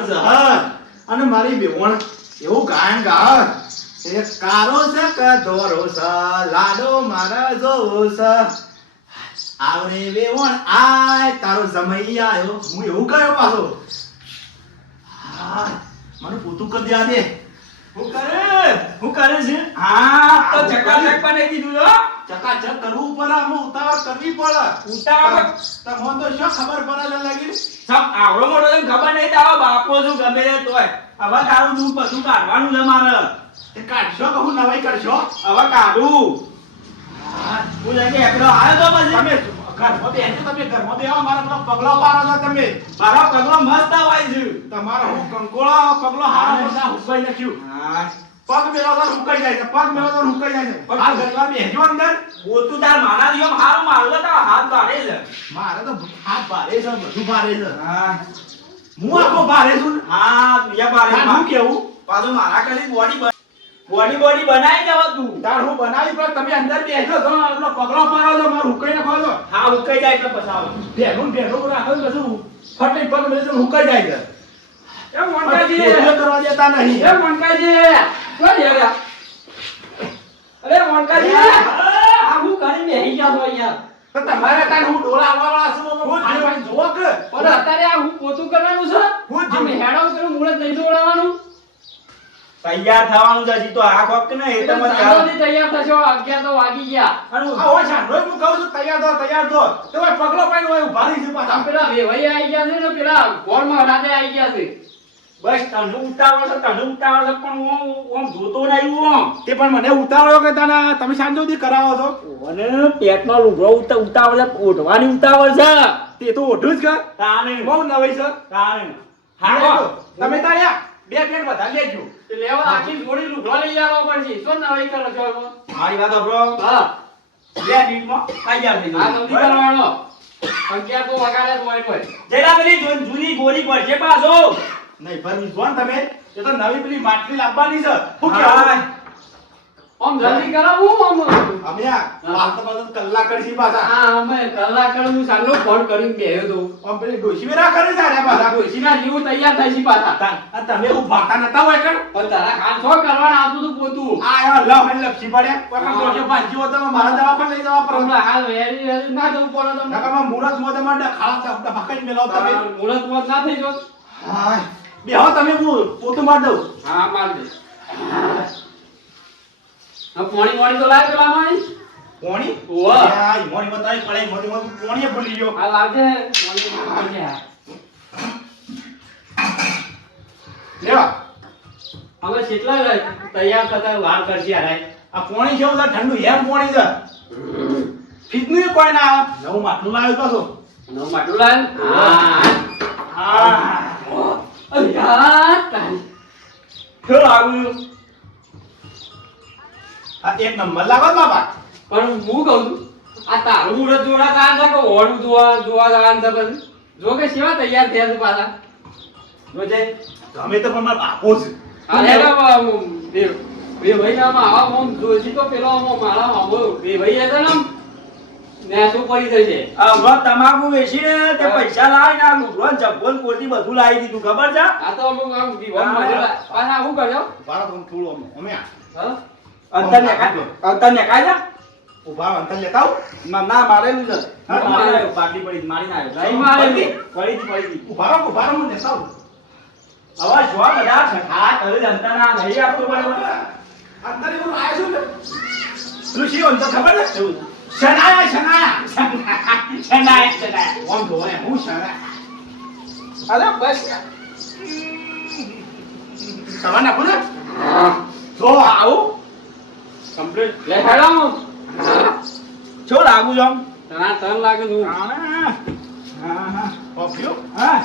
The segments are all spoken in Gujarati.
મારું જહર અને મારી બેવણ એવું ગાયન ગાય એ કારો છે કે દોરો છે લાડો મારા જોવો છે આવરે બેવણ આય તારો જમઈ આયો હું એવું કયો પાછો હા મને પૂતું કરી દે આદે હું કરે છે હા તો ચકાચક પણ કીધું હો ચકાચક કરવું પડે આમ ઉતાવળ કરવી પડે ઉતાવળ તમને તો શું ખબર પડે લાગી સબ આવડો મોટો તને ખબર નહીં તારો બાપો શું ગમે તે તોય હવે તારું દૂધ બધું કાઢવાનું છે મારે તે કાઢશો કહું નવાઈ કરશો હવે કાઢું હું જઈને એકલો આવ્યો તો પછી તમે ઘરમાં બેસજો તમે ઘરમાં બેહો મારા પેલો પગલો પારો છો તમે મારો પગલો મસ્ત હોય છે તમારો હું કંકોળો પગલો હારો બધા હુકાઈ નાખ્યું હા પગ મેલો તો હુકાઈ જાય છે પગ મેલો તો હુકાઈ જાય છે હાલ ઘરમાં બેસજો અંદર પોતું તાર મારા દિયો હારું મારલો તો હાથ ભારે છે મારે તો હાથ ભારે છે બધું ભારે છે હા હું આખો ભારે છું હા તુયા ભારે હું કેવું પાછું મારા કરી બોડી બનાવી દેવો તું તાર હું બનાવી પણ તમે અંદર બેસજો તો આપણો પગલો પારો છો મારું હુકાઈ નાખો છો હા ઉકાઈ જાય એટલે પસાવ ભેગું રાખો તો બધું ફટે પગ મેલો હુકાઈ જાય છે એ મોનકાજી પોતું કરવા દેતા નહીં એ મોનકાજી કોણ યાર અરે મોનકાજી આ હું કરી બેહી ગયા છો યાર તો તમારે કાઈ હું ડોળા આવવાવાળા છું હું ખાઈ જોવો કે પણ અત્યારે આ હું પોતું કરવાનું છે હું આ મેહેડો પેલું મુરત નહીં દોડાવવાનું તૈયાર થવાનું છે હજી તો આ વખત ને એ તમને તૈયાર થશો 11 તો વાગી ગયા આ ઓય સાંભળો હું કહું છું તૈયાર થો તો ઓય પગલો પાઈને ઓય ઉભા રહી છે પાછા પેલા વેવાઈ આવી ગયા છે ને પેલા ગોળમાં રાતે આવી ગયા છે બસ તને ઉતાવળ છે પણ હું જોતો નહીં હું તે પણ મને ઉતાવળો કે તાના તમે સાંજોથી કરાવો છો અને પેટમાં લુગડો ઉતાવળ ઓઢવાની ઉતાવળ છે તે તો ઓઢું જ કર તાને બહુ નવાઈ છે તાને હા તમે તો આયા બે પ્લેટ વધારે લેજો લેવા આખી જોડી લુગડો લઈ આવવો પડશે શું નવાઈ કરો છો મારી વાત સાંભળો હા 2 મિનિટમાં તૈયાર થઈ જશે આ જલ્દી કરવાનો 11 તો વગાડે તો હોય જેલા પેલી જૂની ગોરી પડશે પાછો નહીં ભરવી જોન તમે એ તો નવી પેલી માટલી લાવવાની છે હું કહેવાય આમ જલ્દી કરાવું આમ અમે આ પાલતો કલાક કરશી પાછા હા અમે કલાક હું સાલો ફોન કરીને બેહ્યો તો આમ પેલી ડોશી વેરા કરે છે આને પાછા ડોશીના જેવું તૈયાર થઈ છે પાછા આ તમે ઉભાતા નતા હોય કણ પણ તારા ખાન છો કરવાના આવતું તું પોતું આ લવ હે લપસી પડે કોઈ ડોશી ભાંજી હોતો મારા દવાખાને લઈ જવા પડે હાલ વેરી ના જવું પડે તમને નકામાં મુરત મોદે માં ખાલા ભકાઈ મેલો તમે મુરત મોત ના થઈ જો હાય બેહો તમે હું પોતું માર દઉં હા માર દે આ પાણી તો લાવ પેલા માં પોણી ઓવા આય મોણી બતાઈ પડે મોણી પોણીએ ભૂલી ગયો આ લાવજે પાણી લેવા હવે કેટલા તૈયાર થતા વાર કરશી આ આ પોણી કેવું છે ઠંડુ એમ પોણી છે ફીટનું કોઈ ના આવે નવું માટલું લાવ્યો પાછો નો માટલું લાવ હા અલ્યા તારી કેવું આવ્યું આ એક નંબર લાવો બાબા પણ હું કહું છું આ તારું મુરત જોડા કાન છે કે ઓડું જોવા કાન છે પછી જો કે સેવા તૈયાર થયા છે પાછા જોજે ગમે તો પણ મારા બાપો છે અરે બે ભાઈ નામ આવા મોમ જોજી તો પેલો મારા મામો બે ભાઈ હતા ને ને શું કરી જશે આ તમાકુ વેચીને તે પૈસા લાવીને આ લુગડો જબ્બોન કોટી બધું લાવી દીધું ખબર છે આ તો અમુક આમ દીવાન પાછા હું કર્યો બાળક હું થોડું અમે હા અંતર ને કાજા ઉભા અંતર લેતા આવ ના મારેલું છે મારે પાટલી પડી મારી ના આવ્યો પડી ઉભા રહો હું લેતા આવ અવાજ જોવા બધા છઠા કરે જનતા ના નહીં આપતો પડે અંદર એવું આયા છું ને ઋષિ અંતર ખબર છે શનાયા ઓમ જોવે હું શનાયા અરે બસ તમારે નાખું ને જો આવું કમ્પ્લીટ લે હેડો છો લાગુ છો તના તન લાગે છું હા ઓફ્યો હા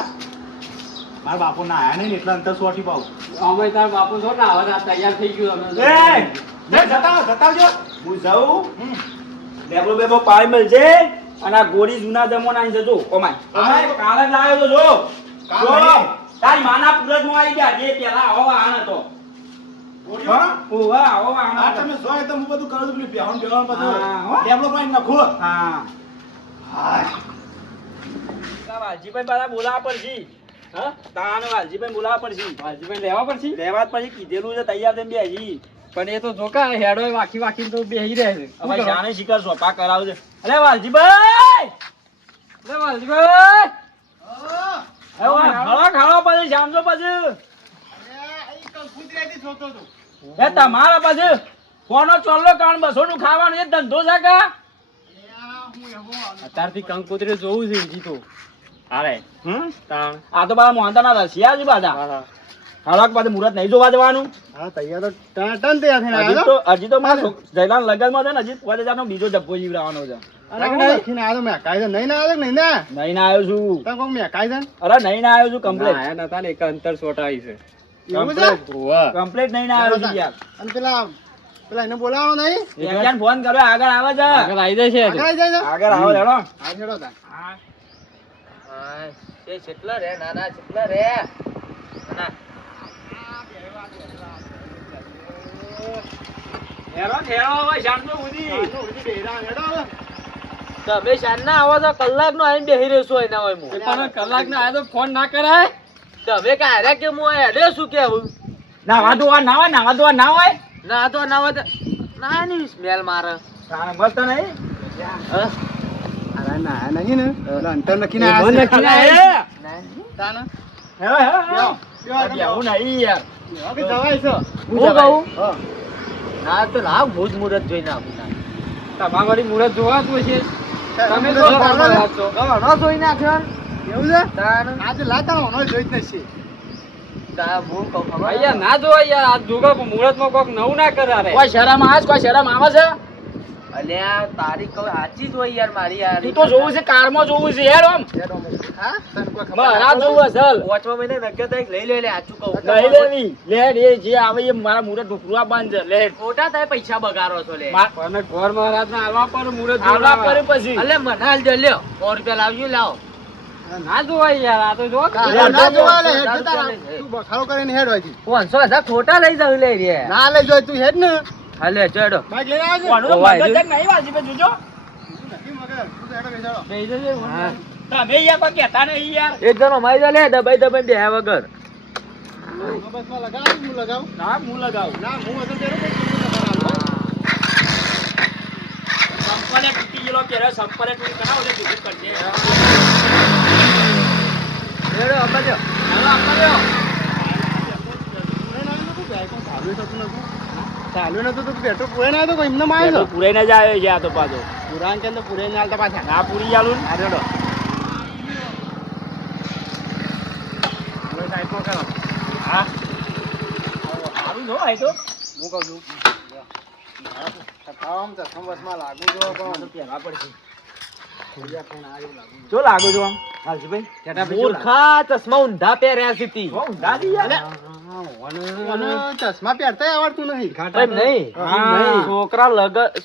મારા બાપુ ના આયા નહીં એટલે અંતર સોટી પાઉં અમે તાર બાપુ છો ને હવે તૈયાર થઈ ગયું અમે જતાવજો હું જાઉં બેબો પાણી મળશે અને આ ગોળી જૂના જમાનાની છે જો કમાય કાલે જ લાવ્યો તો જો તારી માના પૂરજમાં આવી ગયા જે પેલા આવો આણ હતો ઓવા આવો આણ આ તમે સોય તો હું બધું કરું છું પેલી બેહણ પછી ડેવલપ પાણી નાખો હા હાય વાલજીભાઈ પાછા બોલાવા પડશે હા તાને વાલજીભાઈ બોલાવવા પડશે. વાલજીભાઈ લેવા પડશે લેવા જ પછી કીધેલું છે તૈયાર થઈને બેસી. પણ એ તો જોકા હેડો વાકી વાકી તો બેહી રહે છે હવે જાણે શિકાર સોપા કરાવજે. અરે વાલજીભાઈ લે વાલજીભાઈ હવે ખાવા ખાવા પછી જામજો પછી. એ તમારા પછી ફોનો ચોલ્લો કાણ 200 નું ખાવાનું એ ધંધો છે કે? અત્યારથી કંકોત્રી જોવું છે ઈ તો અરે તાણ આ તો બધા મોહનતાના રસિયા છે બધા. હાલક પાછું મુહૂર્ત નહીં જોવા જવાનું. હા તૈયાર તો ટન તૈયાર થઈને હજી આવ્યો તો હજી તો મારા જયલાલ લગનમાં છે ને હજી 5000 બીજો ડબ્બો જીવડાવવાનો છે. અરે હું લખીને આવ્યો મેં કાયદો નહીં ના આવ્યો કે નહીં ના નહીં ના આવ્યો છું. તમે કોક મેં કાયદો અરે નહીં ના આવ્યો છું કમ્પ્લીટ. આયા નતા ને એક અંતર સોટાઈ છે એવું છે ઓવા કમ્પ્લીટ નહીં ના આવ્યો છું યાર. અને પેલા એને બોલાવો નહીં એકજાન ફોન કર્યો આગળ આવે છે. આગળ આવી જાય છે આગળ આવી જાય છે આગળ આવે હેડો. હા છેડો તા હેડો હેડો હવે શાંતો ઉધી. તમે શાનના આવો છો કલાક નો આવીને બેહી રહેશો એના હોય હું પણ કલાક ના આયા તો ફોન ના કરાય તમે કાયરા કે હું હેડે શું કેવું નાવા ધોવા ના હોય નાવા ધોવા ના હોય. ના તો ના હોય ના ની સ્મેલ મારે તારે મસ્ત નહીં. હા? અરે ના નહીં ને પેલા અંતર લખીને એ આવ્યા મને છે. લખીને એ, ના ની? તાને હેડો હેડો લ્યો, લ્યો, એવું નહીં યાર. હવે જવાય છે હું કહું હા ના તો લાવ ભૂત મુહૂર્ત જોઈને આવું તમારા વળી મુરત જોવા જ છે તમે તો તો ચાલો ને. છો ન જોઈ નાખ્યો એવું છે તાન આજે લાતા હમણાં જોઈ જ નથી તા હું કહું ખબર અહીંયા ના જોવા યાર આ જોગા મુહૂર્ત માં કોક નવું ના કરે રે કોઈ શરમ આવે છે? કોઈ શરમ આવે છે? અલ્યા તારી કહું સાચી જ હોય યાર મારી યાર તું તો જોવું છે કારમાં જોવું છે હેડ આમ. હા તને કોઈ ખબર મારા જોવું છે ચાલ. 5મા મહિને નક્કી થાય લઈ લે સાચું કહું નહીં લેવી લેડ એ જે આવે એ મારા મુહૂર્ત ઢોકળવા બાંધ છે લેડ. ખોટા થાય પૈસા બગાડો છો લે અને ઘર મહારાજ ના હાલવા પર મુહૂર્ત આવડા જોવા કરે પછી અલે મને હાલ દે લ્યો 100 રૂપિયા લાવજો લાવો ના જોવાય યાર આ તો જો ના, ના જોવા લે, હેડ ના જતા રહો. જોવા લે. તું બખાડો કરીને હેડ હોયથી. 500 ખોટા લઈ જાવ લે રે ના લઈ જોય તું હેડ ને હાલે ચડો બાઈક લઈને આવજો કોનું તો જોવાય મગજ જ નહીં વાલજીભાઈ જોજો. નથી મગર તું તો હેડો બેસાડો બેહી જજે. હા તમે યાર કોઈ કહેતા નહીં યાર. એક જણો મારી દે લે દબાઈ દબાઈ બે વગર બસમાં લગાવ હું લગાવું ના હું લગાવું. ના હું હતો ત્યારે કોઈ ચીજ ન કરાવું. સંપલે તૂટી ગયેલો પહેર્યો સંપલે તૂટી કરાવો એટલે બીજું કરજે. લેડો અપાજો હાલો આપવા દો. ચાલ્યું નતું તો પેટ્રોલ પૂરે ના હતો કોઈ એમને માર્યો પેલો પૂરાઈને જ આવ્યો છે આ તો પાછો. પુરાણ કે અંદર પૂરે ના હાલતા પાછા ના પૂરી આલું ને. હા રેડો હવે સાઈડમાં કરો. હા સારું જો આ તો. હું કહું છું આમ ચશ્મા બસમાં લાગુ જો પણ પહેલા પડશે. જો લાગુ છો આમ હાલજીભાઈ ટેટા પી જો લાગુ. મૂર્ખા ચશ્મા ઊંધા પહેર્યા છે તી બહુ ઊંધા છે યાર. મને ચશ્મા પહેરતા આવડતું નહીં એમ નહીં હા.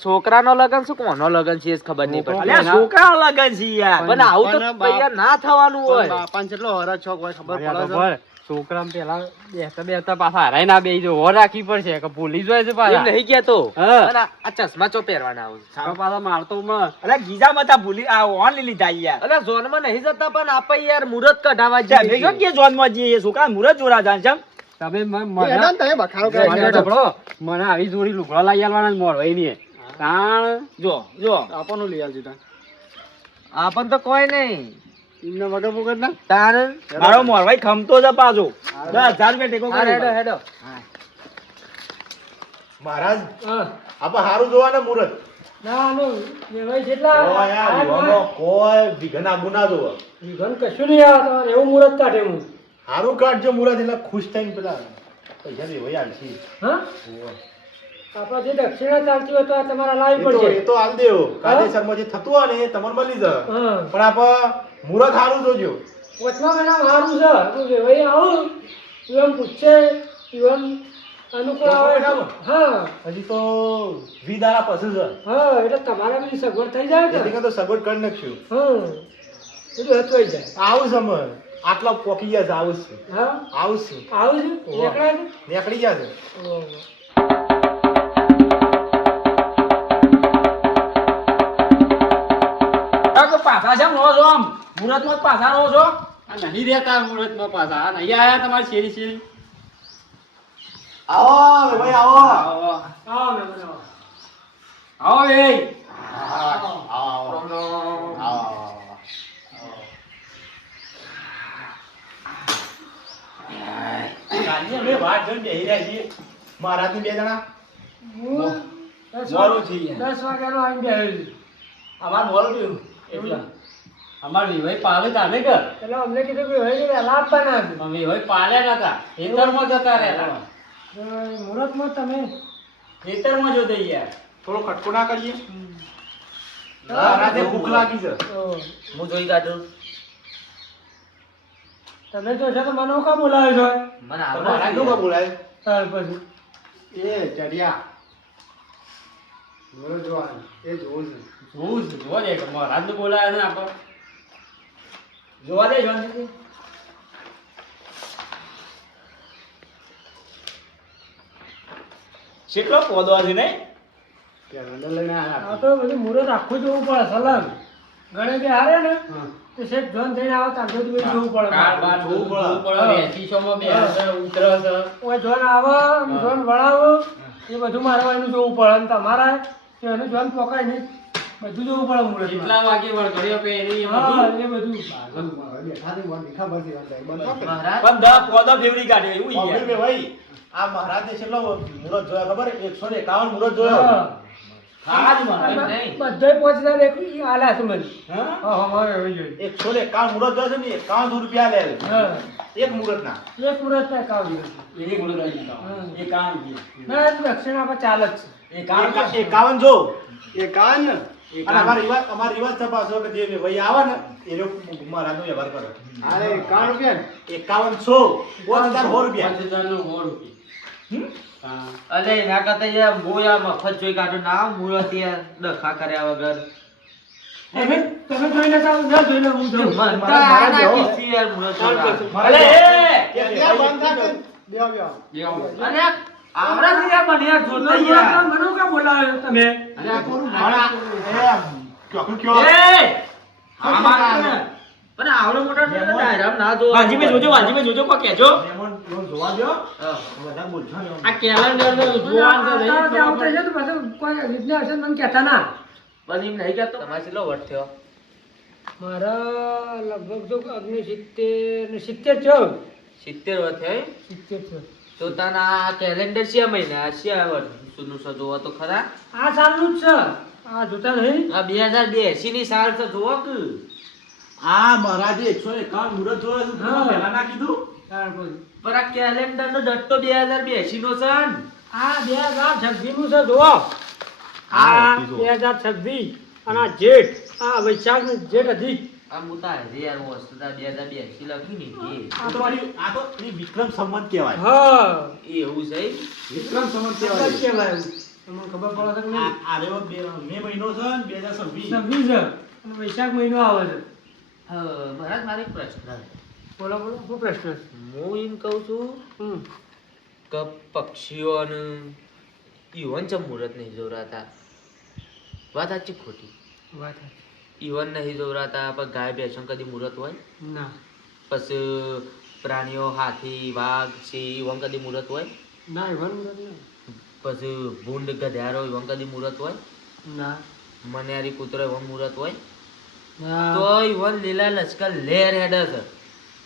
છોકરાનો લગન શું કોનો લગન છે એ જ ખબર નહીં પડતી અલ્યા છોકરા લગન છે યાર. પણ આવું તો પણ બાપ- તૈયાર ના થવાનું હોય બાપાને કેટલો હરખ છોક હોય ખબર અરે આ તો પડે ભર. છોકરા પેલા બેસતા બેસતા પાછા હરાઈ ના બેસી જો વર રાખવી પડશે કે ભૂલી જાય છે એમ પાછા નહીં કેતો હા. અને આ ચશ્મા ચો પહેરવાના આવું આ પાછા મારતો માં અલ્યા ગીજા મતા ભૂલી આ ઓન લઈ લીધા યાર. અલે ઝોનમાં નહીં જતા પણ આપણે યાર મુહૂર્ત કઢાવા તમે જઈએ કેમ કે જોનમાં જઈએ છોકરા મુરત જોરા જાણ છે. તમે હેડો ને તમે બખાડો મને કરે ઢબળો. મને આવી જોડી લુગડા લઈ આલવાના મોડવાઈ ની તાણ જો જો આપણનું લઈ આવજો તા આપણ તો કોઈ નહીં એમને વગર વગર ના તાર મારો મોરભાઈ ખમતો છે પાછો 10,000 રૂપિયા ટેકો હા, હેડો કર્યો. હેડો મહારાજ આપણે હારું જોવાના મુરત કોઈ વિઘના ગુના જોવો હારું કાઢજો મુરત એટલે ખુશ થઈને પેલા પૈસા દેવાય આલશી. આપણા જે દક્ષિણા ચાલતી હોય તો આ તમારે લાવવી એ તો- પડશે એ તો આલ દેવો કાયદેસરમાં જે થતું હોય ને એ તમને મળી જાય હા પણ આપણે મુરત હારું જોજો. 5મા મહિનામાં સારું છે તું વેવાઈ આવું તું એમ પૂછશે તું એમ અનુકૂળ આવે બરાબર. હા હજી તો વિદારા પછી છે હા એટલે તમારે બધી સગવડ થઈ જાય એથી ને કાં તો સગવડ કરી નાખશું. હા બધું હતવાઈ જાય આવું છે અમે આટલા પોકી ગયા છે આવું જ છે હા આવું જ છે આવું છે ઓહો. નીકળ્યા છે નીકળી ગયા છે. ઓહો. આ તો પાછા છે આમ રહો છો આમ મુરતમાં જ પાછા રહો છો. આ નહીં રહેતા મુહૂર્તમાં પાછા આ નહીં આયા તમારી શેરી શેરી આવો ભાઈ આવો આવો આવો મહેમાન આવો. આવો એ કાલની અમે વાત જોઈને બેહી રહ્યા છીએ મહારાજની બે જણા હું 10 મોડું થઈ ગયા. 10 વાગ્યાનો આવીને બેઠેલો છું. અમાર મોડું થયું એટલા અમાર વિભાઈ પાલે તાને કર એટલે અમને કીધું કે હવે વહેલા આપવાના છે. પણ વિભાઈ પાલ્યા નતા ખેતરમાં જતા રહેતા તો મુહૂર્તમાં તમે ખેતરમાં જોતે યાર થોડો ખટકો ના કરીએ મહારાજે ભૂખ લાગી છે તો હું જોઈ કાઢું તમે તો છે તો મને કા બોલાવે છો મને તો મહારાજ નું આવડે બોલાય ત્યાર પછી એ ચડિયા બોલો જોવાનું એ જોવું છે જોવું છે જોવા દે કે મહારાજ ને બોલાયા ને આપણે જોવા દે શાંતિથી કેટલો પોદો છે નહીં કેલેન્ડર લઈને આ આયા તો બધું મુહૂર્ત આખું જોવું પડે સલંગ ગણે બે હારે ને તો શેઠ જોન થઈને આવે ત્યાં સુધી બધું જોવું પડે કાર બાર જોવું પડે રેસીસોમાં બે હશે ઉતર હશે ઓય જોન આવે જોન વળાવો એ બધું મારે એનું જોવું પડે અને તમારા એનું જોન પકડાય નહીં બધું જોવું પડે મુહૂર્તમાં. કેટલા વાગે વળઘડ્યો કે એની હા બધું એ બધું બેઠાથી મને દેખા પડતી વાત થાય. બંધ થાક. મહારાજ પણ 10 પોદો ફેવરી કાઢ્યો એવું યાર પબ્લિકે ભાઈ આ મહારાજે છેલ્લો મુહૂર્ત જોયા ખબર 151 મુહૂર્ત જોયો હા. હા જ મહારાજ. એમ નહીં. બધાય 5000 એક આલ્યા છે મને. હા હા હા એવી જોઈએ. 151 મુહૂર્ત જોયો છે ને 51 રૂપિયા લે હા એક મુહૂર્તના એક મુહૂર્ત ના કાવ દિવસ. એ બોલો એ કામ ના એ દક્ષિણ આપે ચાલે જ છે. એ કામ 51 જો એ કાન ને અને અમારા રિવાજ તપાસો કે જે ભાઈ આવે ને એ લોકો મહારાજનો વ્યવહાર કરે અરે કાન રૂપિયા ને 5100 રૂપિયા 5000 નો 100 રૂપિયા હા અલે એના કરતા યાર હું યાર મફત જોઈ કાઢું ના મુહૂર્ત યાર ડખા કર્યા વગર તમે જોઈને જાઓ ના જોઈને હું જોઉં. મનતા આ ના કીધી યાર મુહૂર્ત જોતા. અલે ત્યાં બંધ થાકે બેહો બેહો દેવા અને આવડાથી યાર મને યાર જોતા મને યાર મને કા બોલાવ્યો તમે? અને આ થોડું પણ આવડો મોટો ડાયરામ ના જો વાંજી મે જોજો કોઈ કહેજો જોવા દો હા. બધા બોલજો ને. આ કેલેન્ડર ને જોવાનું છે તારા ત્યાં આવતા છે તો પાછું કોઈ રીતના હશે તો મને કહેતા ના. પણ એમ નહીં કહેતો તમારે કેટલો વર્ષ થયો મારા લગભગ તો 70 ને 70 છે. 70 વર્ષ થયો એમ? 70 છે. તો તાના કેલેન્ડર છે મહિના છે વર્ષનું જોવો તો ખરા આ સાલનું જ છે. આ જોતા નહીં. આ 2082 ની સાલ છે જોવો કે આ મહારાજે 151 મુહૂર્ત જોયો છે હા. પહેલા ના કીધું ત્યાર પછી. પણ આ કેલેન્ડર નો ડટ તો 2082 નો છે ને. આ 2026 નું છે જોવો. આ કીધું. 2026 અને આ જેઠ આ વૈશાખ નું જેઠ અધિક. આ મોટા યાર વસ્તુ 2082 લખ્યું ને આ તો એ વિક્રમ સંવત કહેવાય હા એ એવું છે એમ? વિક્રમ સંવત ખબર કહેવાય કેવાય એવું. તમને ખબર પડે છે કે નહીં? આ રેવો મે મહિનો છે ને 2026 26 છે અને વૈશાખ મહિનો આવે છે. મહારાજ મારો એક પ્રશ્ન છે. બોલો બોલો શું પ્રશ્ન છે? હું એમ કહું છું હમ. કે પક્ષીઓનું ઈવન ચમ મુહૂર્ત નહીં જોરાતા વાત સાચી ખોટી વાત સાચી. ઈવન નહીં જોરાતા પણ ગાય ભેંસો કદી મુહૂર્ત હોય ના પછી પ્રાણીઓ હાથી વાઘ સિંહ ઈવન કદી મુહૂર્ત હોય ના એવાનું નથી. પછી ભૂંડ ગધેડો ઈવન કદી મુહૂર્ત હોય ના મન્યારી કૂતરો ઈવન મુહૂર્ત હોય ના તો ઈવન લીલા લશ્કર લેર હેડે છે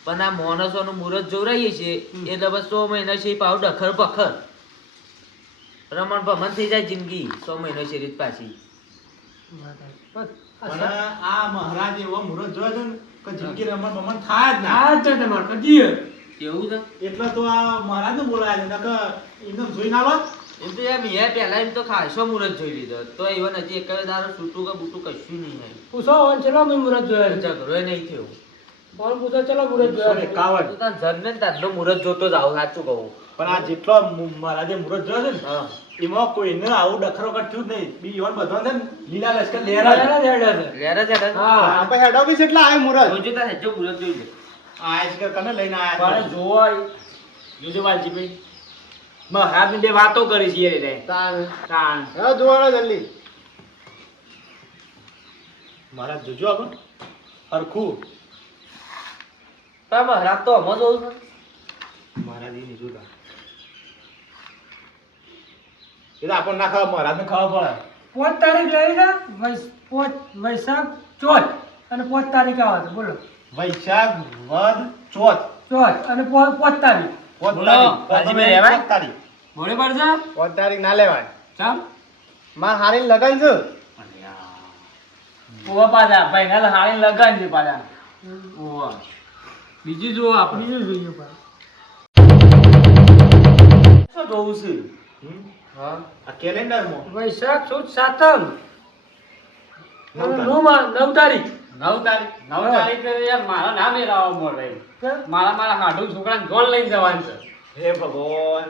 પણ આ માણસોનું મુહૂર્ત જોરાઈએ છીએ એટલે બસ 100 મહિના છે પાવ ડખર પખર રમણ ભમણ થઈ જાય જિંદગી 100 મહિનો છે રીત પાછી વાત સાચી. પણ આ મહારાજ એવો મુહૂર્ત જોયો છે ને કે જિંદગી રમણ બમણ થાય જ ના આ જ છે તમારે કદી એવું છે એટલે તો આ મહારાજ ને બોલાયા છે નકર એમને જોઈ ના લો એમ તો યાર મેં પહેલા એમ તો ખાસો મુહૂર્ત જોઈ લીધો તો ઈવન હજી એક દારો છૂટું કે બૂટું કશું નહીં હોય પૂછો વન ચલો મેં મુહૂર્ત જોયા છે. ઝઘડો નહીં થયો કોણ પૂછો ચલો મુહૂર્ત જોયા છે. 51 તું તાર જન્મે ને તારનો મુહૂર્ત જોતો જ આવું સાચું કહું પણ આ જેટલો મહારાજે મુહૂર્ત જોયો છે ને હા એમાં કોઈને આવું ડખરો કટ્યું જ નહીં બી ઈવન બધો ને લીલા લશ્કર લહેરા લેરા જ હેડે છે. લેર જ હેડે હા આપણે હેડ ઓફિસ એટલા આય મુરત જોજો તાર હેજો મુહૂર્ત જોઈ લે આજ કે કને લઈને આયા પણ જોજો વાલજીભાઈ મહારાજ ની બે વાતો કરી છે એ રે તાણ તાણ હવે જોવાનો જલ્દી મહારાજ જોજો આગળ હરખું તમે રાત તો અમો જોઉં છું મહારાજ ની જોતા એ તો આપણને ના ખબર મહારાજ ને ખબર પડે 5 તારીખ રહી છે વૈશાખ ચોથ અને 5 તારીખ આવે છે બોલો વૈશાખ વદ ચોથ ચોથ અને 5 તારીખ પોત બોલો, તારીખ. હાજીભાઈ રહેવાય? પોત તારીખ. મોડે પડશે 5 તારીખ ના લેવાય ચાલ માર હારી લગન છે ઓવા પાછા ભાઈ ના હાળી લગન છે પાછા ઓવા બીજું જો આપણે બીજું જોઈએ પણ શું જોવું છે હમ? હા આ કેલેન્ડરમાં વૈશાખ સુદ સાતમ 9 તારીખ. 9 તારીખ 9 તારીખ યાર મારા નામ એ રાવા મોડ ભાઈ કેમ? મારા હાડું છોકરાને જોન લઈને જવાનું છે હે ભગવાન